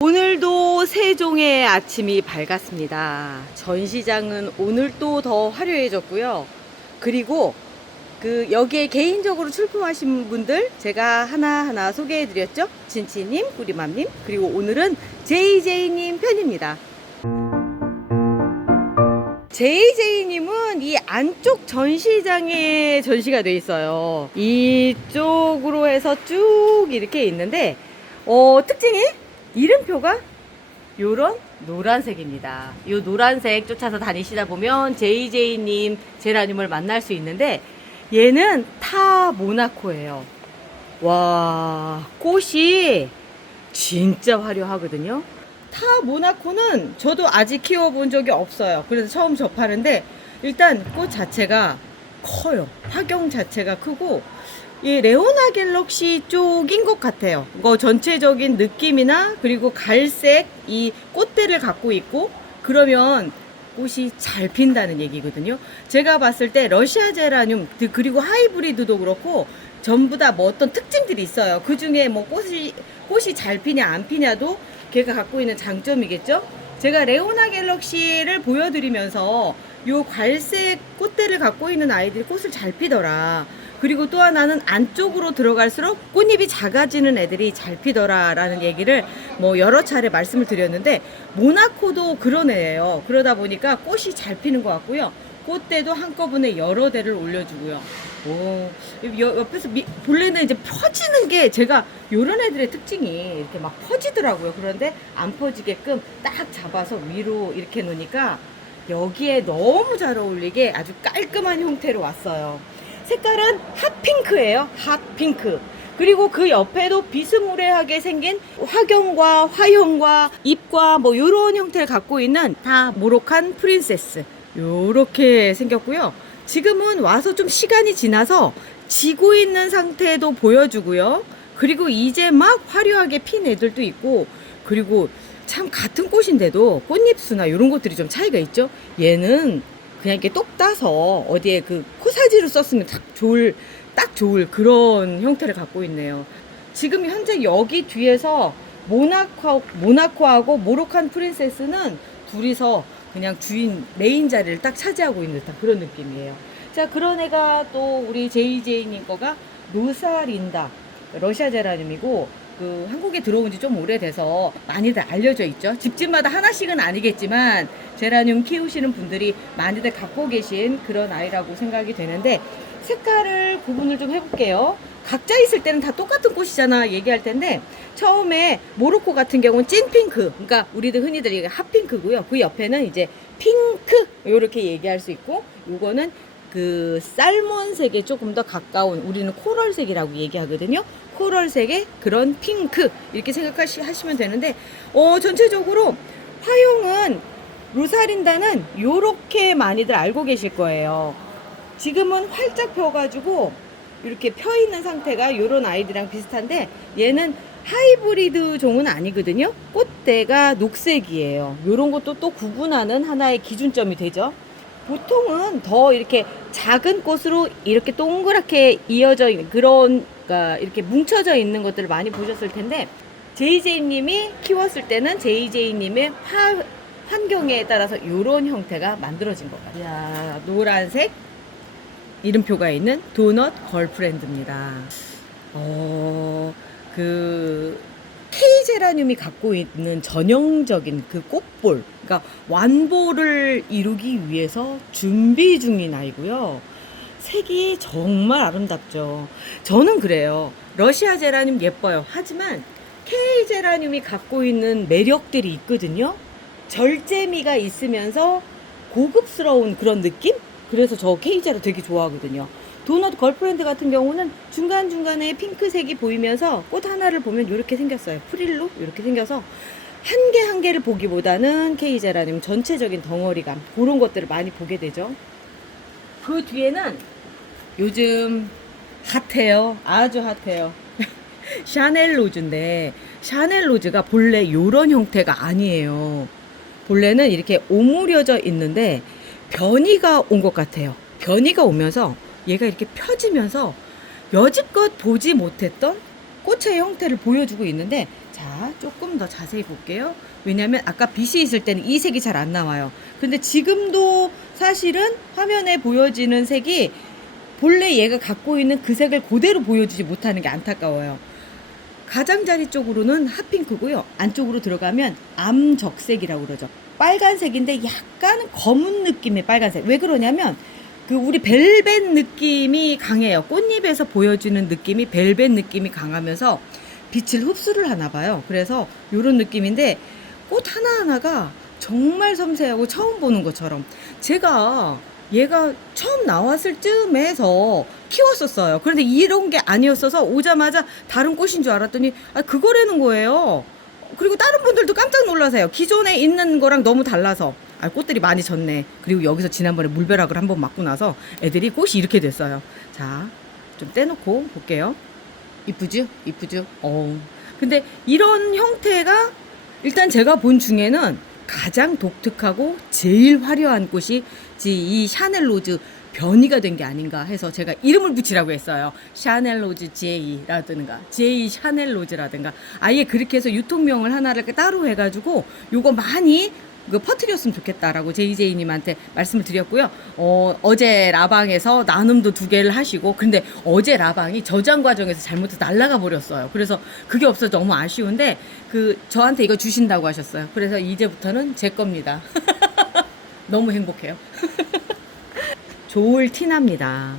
오늘도 세종의 아침이 밝았습니다. 전시장은 오늘 또 더 화려해졌고요. 그리고 여기에 개인적으로 출품하신 분들 제가 하나하나 소개해드렸죠. 진치님, 꾸리맘님, 그리고 오늘은 JJ님 편입니다. JJ님은 이 안쪽 전시장에 전시가 돼 있어요. 이쪽으로 해서 쭉 이렇게 있는데 특징이 이름표가 요런 노란색입니다. 요 노란색 쫓아서 다니시다 보면 JJ님 제라늄을 만날 수 있는데 얘는 타 모나코예요. 와, 꽃이 진짜 화려하거든요. 타 모나코는 저도 아직 키워본 적이 없어요. 그래서 처음 접하는데 일단 꽃 자체가 커요. 화경 자체가 크고 이 레오나 갤럭시 쪽인 것 같아요. 이거 전체적인 느낌이나 그리고 갈색 이 꽃대를 갖고 있고 그러면 꽃이 잘 핀다는 얘기거든요. 제가 봤을 때 러시아 제라늄 그리고 하이브리드도 그렇고 전부 다 뭐 어떤 특징들이 있어요. 그 중에 뭐 꽃이 잘 피냐 안 피냐도 걔가 갖고 있는 장점이겠죠. 제가 레오나 갤럭시를 보여드리면서 요 갈색 꽃대를 갖고 있는 아이들이 꽃을 잘 피더라. 그리고 또 하나는 안쪽으로 들어갈수록 꽃잎이 작아지는 애들이 잘 피더라 라는 얘기를 뭐 여러 차례 말씀을 드렸는데 모나코도 그런 애예요. 그러다 보니까 꽃이 잘 피는 것 같고요. 꽃대도 한꺼번에 여러 대를 올려주고요. 옆에서 본래는 이제 퍼지는 게 제가 요런 애들의 특징이 이렇게 막 퍼지더라고요. 그런데 안 퍼지게끔 딱 잡아서 위로 이렇게 놓으니까 여기에 너무 잘 어울리게 아주 깔끔한 형태로 왔어요. 색깔은 핫핑크예요. 핫핑크. 그리고 그 옆에도 비스무리하게 생긴 화경과 화형과 잎과 뭐 요런 형태를 갖고 있는 다 모로칸 프린세스 요렇게 생겼고요. 지금은 와서 좀 시간이 지나서 지고 있는 상태도 보여주고요. 그리고 이제 막 화려하게 핀 애들도 있고 그리고 참 같은 꽃인데도 꽃잎수나 이런 것들이 좀 차이가 있죠. 얘는 그냥 이렇게 똑 따서 어디에 그 코사지로 썼으면 딱 좋을 그런 형태를 갖고 있네요. 지금 현재 여기 뒤에서 모나코하고 모로칸 프린세스는 둘이서 그냥 주인 메인 자리를 딱 차지하고 있는 듯한 그런 느낌이에요. 자, 그런 애가 또 우리 JJ님 거가 로사린다 러시아 제라늄이고 한국에 들어온 지 좀 오래돼서 많이들 알려져 있죠. 집집마다 하나씩은 아니겠지만 제라늄 키우시는 분들이 많이들 갖고 계신 그런 아이라고 생각이 되는데 색깔을 구분을 좀 해볼게요. 각자 있을 때는 다 똑같은 꽃이잖아 얘기할 텐데 처음에 모로코 같은 경우는 찐핑크, 그러니까 우리들 흔히들 얘기하는 핫핑크고요. 그 옆에는 이제 핑크 이렇게 얘기할 수 있고 요거는 그 살몬색에 조금 더 가까운 우리는 코럴색이라고 얘기하거든요. 코럴색의 그런 핑크 이렇게 생각하시면 되는데 전체적으로 화형은 로사린다는 요렇게 많이들 알고 계실 거예요. 지금은 활짝 펴가지고 이렇게 펴 있는 상태가 요런 아이들이랑 비슷한데 얘는 하이브리드 종은 아니거든요. 꽃대가 녹색이에요. 요런 것도 또 구분하는 하나의 기준점이 되죠. 보통은 더 이렇게 작은 꽃으로 이렇게 동그랗게 이어져 있는 그런 이렇게 뭉쳐져 있는 것들을 많이 보셨을 텐데 JJ님이 키웠을 때는 JJ님의 환경에 따라서 이런 형태가 만들어진 것 같아요. 야, 노란색 이름표가 있는 도넛 걸프렌드입니다. K제라늄이 갖고 있는 전형적인 그 꽃볼, 그러니까 완볼을 이루기 위해서 준비 중인 아이고요. 색이 정말 아름답죠. 저는 그래요. 러시아 제라늄 예뻐요. 하지만 K제라늄이 갖고 있는 매력들이 있거든요. 절제미가 있으면서 고급스러운 그런 느낌? 그래서 저 K제라 되게 좋아하거든요. 도넛 걸프렌드 같은 경우는 중간중간에 핑크색이 보이면서 꽃 하나를 보면 이렇게 생겼어요. 프릴로 이렇게 생겨서 한 개 한 개를 보기보다는 K제라늄 전체적인 덩어리감 그런 것들을 많이 보게 되죠. 그 뒤에는 요즘 핫해요. 아주 핫해요. 샤넬 로즈인데 샤넬 로즈가 본래 요런 형태가 아니에요. 본래는 이렇게 오므려져 있는데 변이가 온 것 같아요. 변이가 오면서 얘가 이렇게 펴지면서 여지껏 보지 못했던 꽃의 형태를 보여주고 있는데 자, 조금 더 자세히 볼게요. 왜냐면 아까 빛이 있을 때는 이 색이 잘 안 나와요. 근데 지금도 사실은 화면에 보여지는 색이 본래 얘가 갖고 있는 그 색을 그대로 보여주지 못하는 게 안타까워요. 가장자리 쪽으로는 핫핑크고요. 안쪽으로 들어가면 암적색이라고 그러죠. 빨간색인데 약간 검은 느낌의 빨간색. 왜 그러냐면 그 우리 벨벳 느낌이 강해요. 꽃잎에서 보여주는 느낌이 벨벳 느낌이 강하면서 빛을 흡수를 하나 봐요. 그래서 이런 느낌인데 꽃 하나하나가 정말 섬세하고 처음 보는 것처럼 제가 얘가 처음 나왔을 쯤에서 키웠었어요. 그런데 이런 게 아니었어서 오자마자 다른 꽃인 줄 알았더니 그거라는 거예요. 그리고 다른 분들도 깜짝 놀라세요. 기존에 있는 거랑 너무 달라서. 꽃들이 많이 졌네. 그리고 여기서 지난번에 물벼락을 한번 맞고 나서 애들이 꽃이 이렇게 됐어요. 자, 좀 떼놓고 볼게요. 이쁘죠? 이쁘죠? 근데 이런 형태가 일단 제가 본 중에는 가장 독특하고 제일 화려한 꽃이 이 샤넬 로즈 변이가 된 게 아닌가 해서 제가 이름을 붙이라고 했어요. 샤넬 로즈 제이라든가 제이 샤넬 로즈라든가 아예 그렇게 해서 유통명을 하나를 따로 해가지고 요거 많이 퍼뜨렸으면 좋겠다라고 제이제이님한테 말씀을 드렸고요. 어제 라방에서 나눔도 2개를 하시고, 근데 어제 라방이 저장 과정에서 잘못해서 날아가 버렸어요. 그래서 그게 없어서 너무 아쉬운데, 저한테 이거 주신다고 하셨어요. 그래서 이제부터는 제 겁니다. 너무 행복해요. 좋을 티납니다.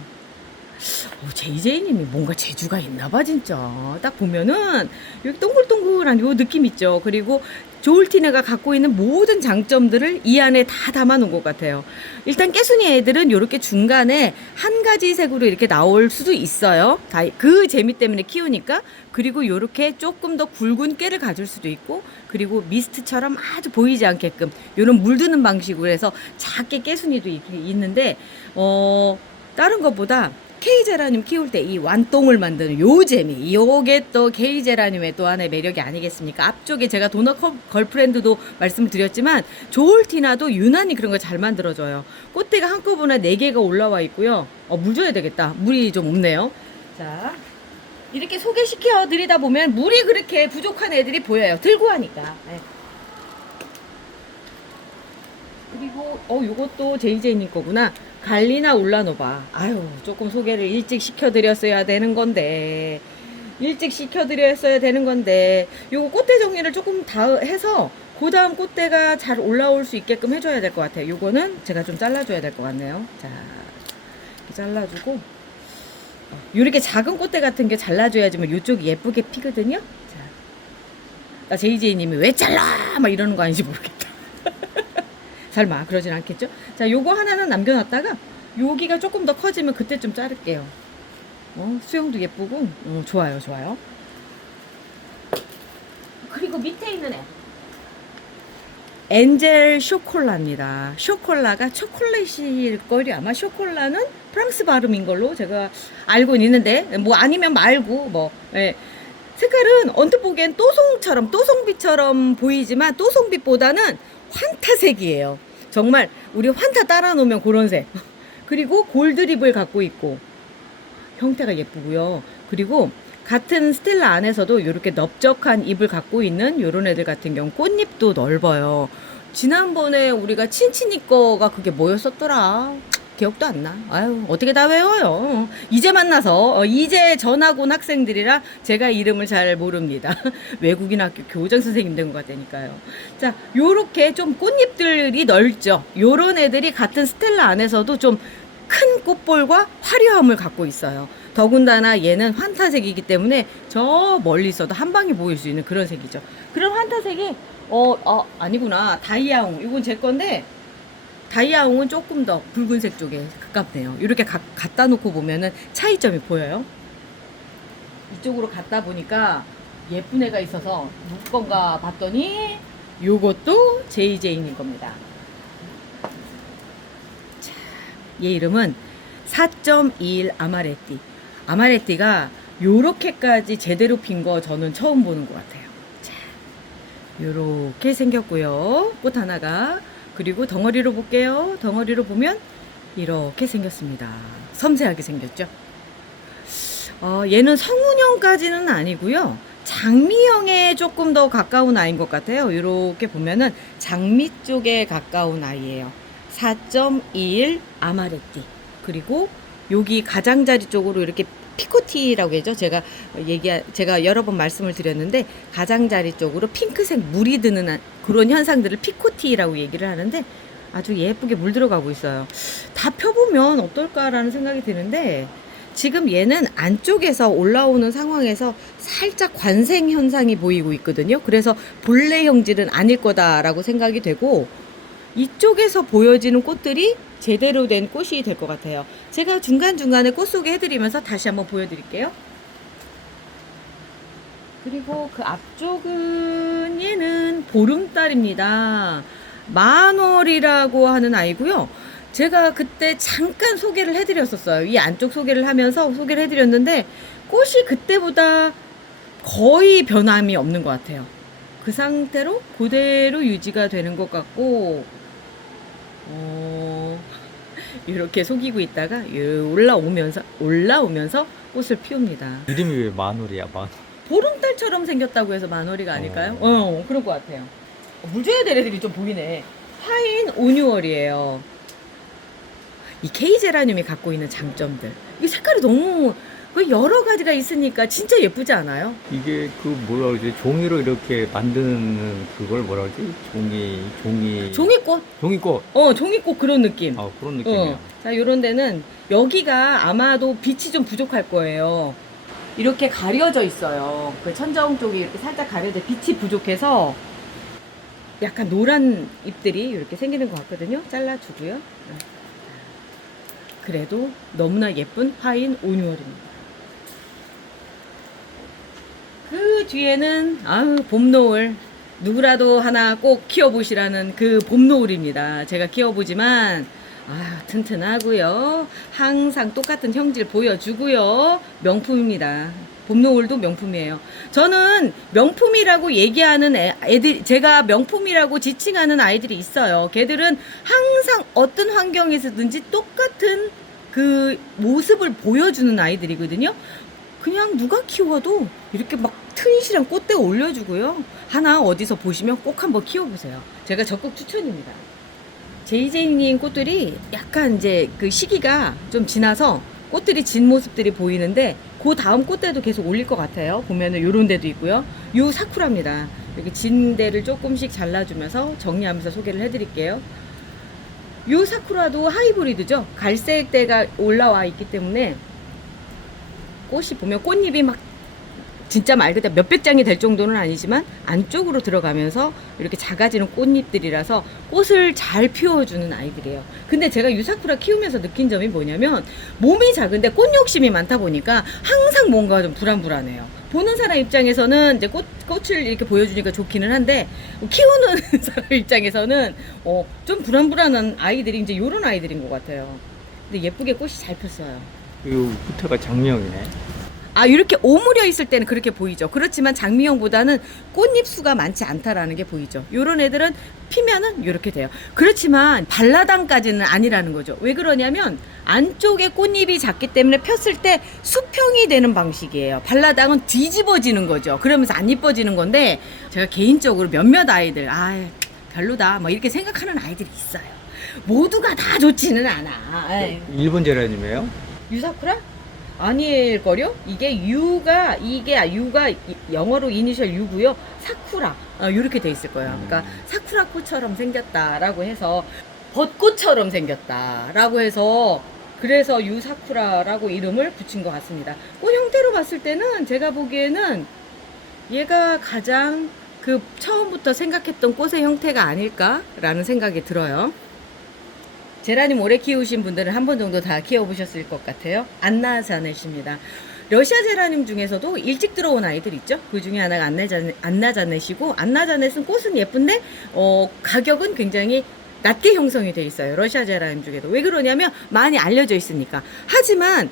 제이제이님이 뭔가 재주가 있나봐 진짜. 딱 보면은 여기 동글동글한 요 느낌 있죠. 그리고 조울티네가 갖고 있는 모든 장점들을 이 안에 다 담아놓은 것 같아요. 일단 깨순이 애들은 이렇게 중간에 한 가지 색으로 이렇게 나올 수도 있어요. 그 재미 때문에 키우니까. 그리고 이렇게 조금 더 굵은 깨를 가질 수도 있고, 그리고 미스트처럼 아주 보이지 않게끔 이런 물드는 방식으로 해서 작게 깨순이도 있는데 다른 것보다 K제라늄 키울 때 이 완똥을 만드는 요 재미, 요게 또 K제라늄의 또 하나의 매력이 아니겠습니까? 앞쪽에 제가 도넛 걸프렌드도 말씀을 드렸지만 조울티나도 유난히 그런 걸 잘 만들어줘요. 꽃대가 한꺼번에 4개가 올라와 있고요. 물 줘야 되겠다. 물이 좀 없네요. 자, 이렇게 소개시켜 드리다 보면 물이 그렇게 부족한 애들이 보여요. 들고 하니까. 네. 그리고 요것도 제이제이님 거구나. 갈리나 울라노바. 아유, 조금 소개를 일찍 시켜드렸어야 되는 건데. 요거 꽃대 정리를 조금 다 해서 그 다음 꽃대가 잘 올라올 수 있게끔 해줘야 될 것 같아요. 요거는 제가 좀 잘라줘야 될 것 같네요. 자, 이렇게 잘라주고 이렇게 작은 꽃대 같은 게 잘라줘야지만 요쪽이 예쁘게 피거든요. 자, 나 제이제이님이 왜 잘라? 막 이러는 거 아닌지 모르겠다. 설마 그러진 않겠죠? 자, 요거 하나는 남겨놨다가 여기가 조금 더 커지면 그때 좀 자를게요. 수영도 예쁘고 좋아요. 그리고 밑에 있는 애 엔젤 쇼콜라입니다. 쇼콜라가 초콜릿일 걸요. 아마 쇼콜라는 프랑스 발음인 걸로 제가 알고는 있는데 뭐 아니면 말고 예. 색깔은 언뜻 보기엔 또송빛처럼 보이지만 또송빛보다는 환타색이에요. 정말 우리 환타 따라 놓으면 그런 색. 그리고 골드립을 갖고 있고 형태가 예쁘고요. 그리고 같은 스텔라 안에서도 이렇게 넓적한 잎을 갖고 있는 요런 애들 같은 경우 꽃잎도 넓어요. 지난번에 우리가 친친이 거가 그게 뭐였었더라? 기억도 안 나. 아유, 어떻게 다 외워요. 이제 만나서 이제 전학 온 학생들이라 제가 이름을 잘 모릅니다. 외국인 학교 교장 선생님 된 것 같다니까요. 자, 요렇게 좀 꽃잎들이 넓죠. 요런 애들이 같은 스텔라 안에서도 좀 큰 꽃볼과 화려함을 갖고 있어요. 더군다나 얘는 환타색이기 때문에 저 멀리 있어도 한 방에 보일 수 있는 그런 색이죠. 그럼 환타색이 아니구나. 다이아홍. 이건 제 건데 다이아홍은 조금 더 붉은색 쪽에 가깝네요. 이렇게 갖다 놓고 보면은 차이점이 보여요. 이쪽으로 갖다 보니까 예쁜 애가 있어서 누구 건가 봤더니 요것도 제이제이님 겁니다. 자, 얘 이름은 4.21 아마레띠. 아마레띠가 요렇게까지 제대로 핀 거 저는 처음 보는 것 같아요. 자, 요렇게 생겼고요. 꽃 하나가. 그리고 덩어리로 볼게요. 덩어리로 보면 이렇게 생겼습니다. 섬세하게 생겼죠. 얘는 성운형까지는 아니고요. 장미형에 조금 더 가까운 아이인 것 같아요. 이렇게 보면은 장미 쪽에 가까운 아이예요. 4.21 아마레띠. 그리고 여기 가장자리 쪽으로 이렇게 피코티라고 하죠. 제가 여러 번 말씀을 드렸는데 가장자리 쪽으로 핑크색 물이 드는 그런 현상들을 피코티라고 얘기를 하는데 아주 예쁘게 물 들어가고 있어요. 다 펴보면 어떨까라는 생각이 드는데 지금 얘는 안쪽에서 올라오는 상황에서 살짝 관생 현상이 보이고 있거든요. 그래서 본래 형질은 아닐 거다라고 생각이 되고 이쪽에서 보여지는 꽃들이 제대로 된 꽃이 될 것 같아요. 제가 중간중간에 꽃 소개 해드리면서 다시 한번 보여드릴게요. 그리고 그 앞쪽은 얘는 보름달입니다. 만월이라고 하는 아이고요. 제가 그때 잠깐 소개를 해드렸었어요. 이 안쪽 소개를 하면서 소개를 해드렸는데 꽃이 그때보다 거의 변함이 없는 것 같아요. 그 상태로 그대로 유지가 되는 것 같고 이렇게 속이고 있다가 올라오면서 꽃을 피웁니다. 이름이 왜 만월이야, 만월? 보름달처럼 생겼다고 해서 만월이가 아닐까요? 그럴 것 같아요. 물 줘야 될 애들이 좀 보이네. 화인 오뉴얼이에요. 이 K제라늄이 갖고 있는 장점들. 이 색깔이 너무 여러 가지가 있으니까 진짜 예쁘지 않아요? 이게 그 뭐라 그러지? 종이로 이렇게 만드는 그걸 뭐라 그러지? 종이꽃? 종이꽃. 종이꽃 그런 느낌. 아, 그런 느낌이야. 자, 요런 데는 여기가 아마도 빛이 좀 부족할 거예요. 이렇게 가려져 있어요. 그 천정 쪽이 이렇게 살짝 가려져 빛이 부족해서 약간 노란 잎들이 이렇게 생기는 것 같거든요. 잘라주고요. 그래도 너무나 예쁜 화인 오뉴얼입니다. 그 뒤에는 봄노을 누구라도 하나 꼭 키워보시라는 그 봄노을입니다. 제가 키워보지만 튼튼하고요. 항상 똑같은 형질 보여주고요. 명품입니다. 봄노을도 명품이에요. 저는 명품이라고 얘기하는 애들, 제가 명품이라고 지칭하는 아이들이 있어요. 걔들은 항상 어떤 환경에서든지 똑같은 그 모습을 보여주는 아이들이거든요. 그냥 누가 키워도 이렇게 막 튼실한 꽃대 올려주고요. 하나 어디서 보시면 꼭 한번 키워보세요. 제가 적극 추천입니다. 제이제이님 꽃들이 약간 이제 그 시기가 좀 지나서 꽃들이 진 모습들이 보이는데 그 다음 꽃대도 계속 올릴 것 같아요. 보면은 요런 데도 있고요. 요 사쿠라입니다. 여기 진 데를 조금씩 잘라주면서 정리하면서 소개를 해드릴게요. 요 사쿠라도 하이브리드죠. 갈색 대가 올라와 있기 때문에 꽃이 보면 꽃잎이 막 진짜 말 그대로 몇백 장이 될 정도는 아니지만 안쪽으로 들어가면서 이렇게 작아지는 꽃잎들이라서 꽃을 잘 피워주는 아이들이에요. 근데 제가 유사쿠라 키우면서 느낀 점이 뭐냐면 몸이 작은데 꽃 욕심이 많다 보니까 항상 뭔가 좀 불안불안해요. 보는 사람 입장에서는 이제 꽃을 이렇게 보여주니까 좋기는 한데 키우는 사람 입장에서는 좀 불안불안한 아이들이 이제 요런 아이들인 것 같아요. 근데 예쁘게 꽃이 잘 폈어요. 이 끝에가 장미형이네. 이렇게 오므려 있을 때는 그렇게 보이죠. 그렇지만 장미형보다는 꽃잎 수가 많지 않다라는 게 보이죠. 요런 애들은 피면은 이렇게 돼요. 그렇지만 발라당까지는 아니라는 거죠. 왜 그러냐면 안쪽에 꽃잎이 작기 때문에 폈을 때 수평이 되는 방식이에요. 발라당은 뒤집어지는 거죠. 그러면서 안 이뻐지는 건데 제가 개인적으로 몇몇 아이들 별로다 뭐 이렇게 생각하는 아이들이 있어요. 모두가 다 좋지는 않아. 일본 제라늄이에요? 유사쿠라? 아닐걸요? 유가 영어로 이니셜 U고요. 사쿠라. 이렇게 돼 있을 거예요. 그러니까 사쿠라 꽃처럼 생겼다라고 해서 벚꽃처럼 생겼다라고 해서 그래서 유사쿠라라고 이름을 붙인 것 같습니다. 꽃 형태로 봤을 때는 제가 보기에는 얘가 가장 그 처음부터 생각했던 꽃의 형태가 아닐까라는 생각이 들어요. 제라늄 오래 키우신 분들은 한 번 정도 다 키워보셨을 것 같아요. 안나자넷입니다. 러시아 제라늄 중에서도 일찍 들어온 아이들 있죠. 그 중에 하나가 안나자넷이고 안나자넷은 꽃은 예쁜데 가격은 굉장히 낮게 형성이 돼 있어요. 러시아 제라늄 중에도. 왜 그러냐면 많이 알려져 있으니까. 하지만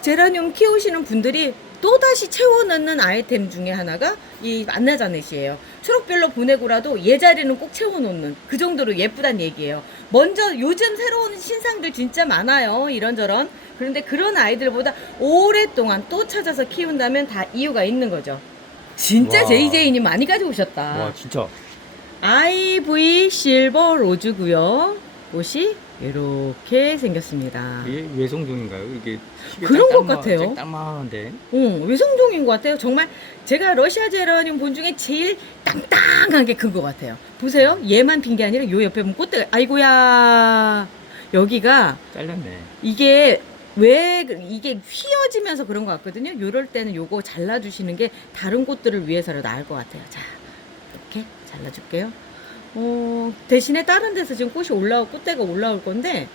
제라늄 키우시는 분들이 또다시 채워넣는 아이템 중에 하나가 이 안나자넷이에요. 초록별로 보내고라도 얘 자리는 꼭 채워놓는 그 정도로 예쁘단 얘기예요. 먼저 요즘 새로운 신상들 진짜 많아요. 이런저런. 그런데 그런 아이들보다 오랫동안 또 찾아서 키운다면 다 이유가 있는 거죠. 진짜 와. JJ님 많이 가져오셨다. 와 진짜. IV 실버 로즈고요. 옷이 이렇게 생겼습니다. 이게 외성종인가요? 이게 그런 것 같아요. 짱짱한데. 외성종인 것 같아요. 정말 제가 러시아 제라늄 본 중에 제일 땅땅한 게 그거 같아요. 보세요. 얘만 핀 게 아니라 요 옆에 보면 꽃대가, 아이고야. 여기가 잘렸네. 이게 왜 이게 휘어지면서 그런 것 같거든요. 요럴 때는 요거 잘라주시는 게 다른 꽃들을 위해서라도 나을 것 같아요. 자, 이렇게 잘라줄게요. 대신에 다른 데서 지금 꽃이 꽃대가 올라올 건데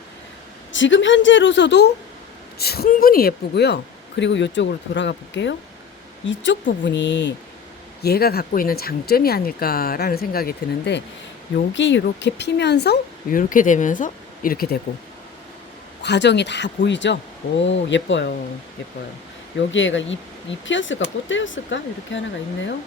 지금 현재로서도 충분히 예쁘고요. 그리고 이쪽으로 돌아가 볼게요. 이쪽 부분이 얘가 갖고 있는 장점이 아닐까라는 생각이 드는데 여기 이렇게 피면서 이렇게 되면서 이렇게 되고 과정이 다 보이죠? 오, 예뻐요. 예뻐요. 여기에가 잎이었을까 꽃대였을까? 이렇게 하나가 있네요.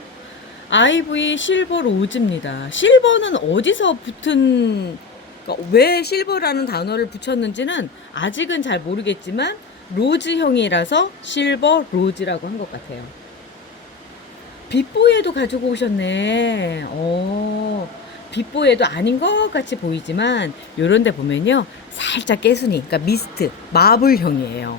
IV 실버 로즈입니다. 실버는 어디서 붙은, 그러니까 왜 실버라는 단어를 붙였는지는 아직은 잘 모르겠지만 로즈형이라서 실버 로즈라고 한 것 같아요. 빛보에도 가지고 오셨네. 빛보에도 아닌 것 같이 보이지만 요런 데 보면요 살짝 깨순이, 그러니까 미스트, 마블형이에요.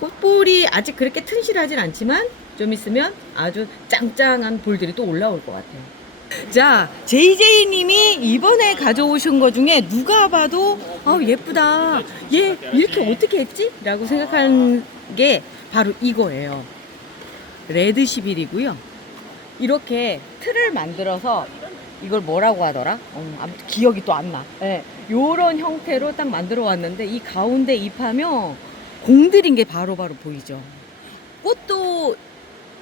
꽃볼이 아직 그렇게 튼실하진 않지만 좀 있으면 아주 짱짱한 볼들이 또 올라올 것 같아요. 자, JJ님이 이번에 가져오신 것 중에 누가 봐도 예쁘다, 얘 이렇게 어떻게 했지? 라고 생각한 게 바로 이거예요. 레드 11이고요. 이렇게 틀을 만들어서 이걸 뭐라고 하더라? 아무튼 기억이 또 안 나. 네, 요런 형태로 딱 만들어 왔는데 이 가운데 잎하면 공들인 게 바로바로 보이죠.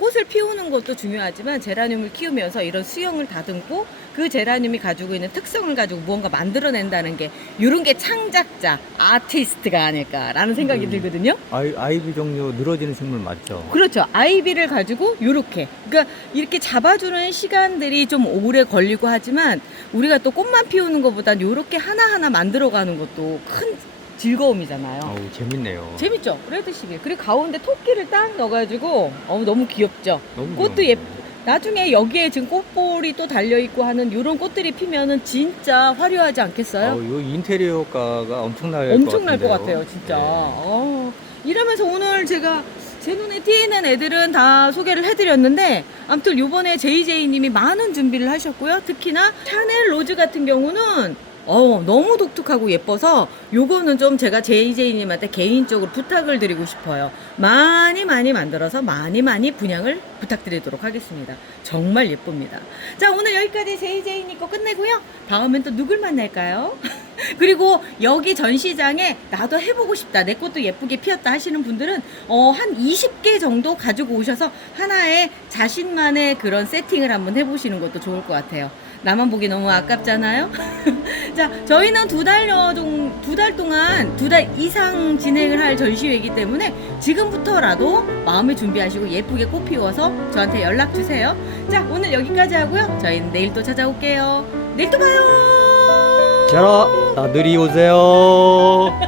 꽃을 피우는 것도 중요하지만 제라늄을 키우면서 이런 수영을 다듬고 그 제라늄이 가지고 있는 특성을 가지고 무언가 만들어낸다는 게 이런 게 창작자, 아티스트가 아닐까라는 생각이 들거든요. 아이비 종류 늘어지는 식물 맞죠? 그렇죠. 아이비를 가지고 요렇게, 그러니까 이렇게 잡아주는 시간들이 좀 오래 걸리고 하지만 우리가 또 꽃만 피우는 것보단 요렇게 하나하나 만들어가는 것도 큰 즐거움이잖아요. 어우 재밌네요. 재밌죠? 레드 11. 그리고 가운데 토끼를 딱 넣어가지고 너무 귀엽죠? 너무 꽃도 귀여워요. 나중에 여기에 지금 꽃볼이 또 달려있고 하는 요런 꽃들이 피면은 진짜 화려하지 않겠어요? 요 인테리어 효과가 엄청날 것 같은데요. 같아요, 진짜. 네. 이러면서 오늘 제가 제 눈에 띄는 애들은 다 소개를 해드렸는데, 아무튼 요번에 JJ님이 많은 준비를 하셨고요. 특히나 샤넬 로즈 같은 경우는 너무 독특하고 예뻐서 요거는 좀 제가 JJ님한테 개인적으로 부탁을 드리고 싶어요. 많이 만들어서 많이 분양을 부탁드리도록 하겠습니다. 정말 예쁩니다. 자, 오늘 여기까지 JJ님 거 끝내고요. 다음엔 또 누굴 만날까요? 그리고 여기 전시장에 나도 해보고 싶다, 내 것도 예쁘게 피었다 하시는 분들은 한 20개 정도 가지고 오셔서 하나의 자신만의 그런 세팅을 한번 해보시는 것도 좋을 것 같아요. 나만 보기 너무 아깝잖아요. 자, 저희는 두 달 동안 2달 이상 진행을 할 전시회이기 때문에 지금부터라도 마음을 준비하시고 예쁘게 꽃 피워서 저한테 연락 주세요. 자, 오늘 여기까지 하고요. 저희는 내일 또 찾아올게요. 내일 또 봐요. 자, 나들이 오세요.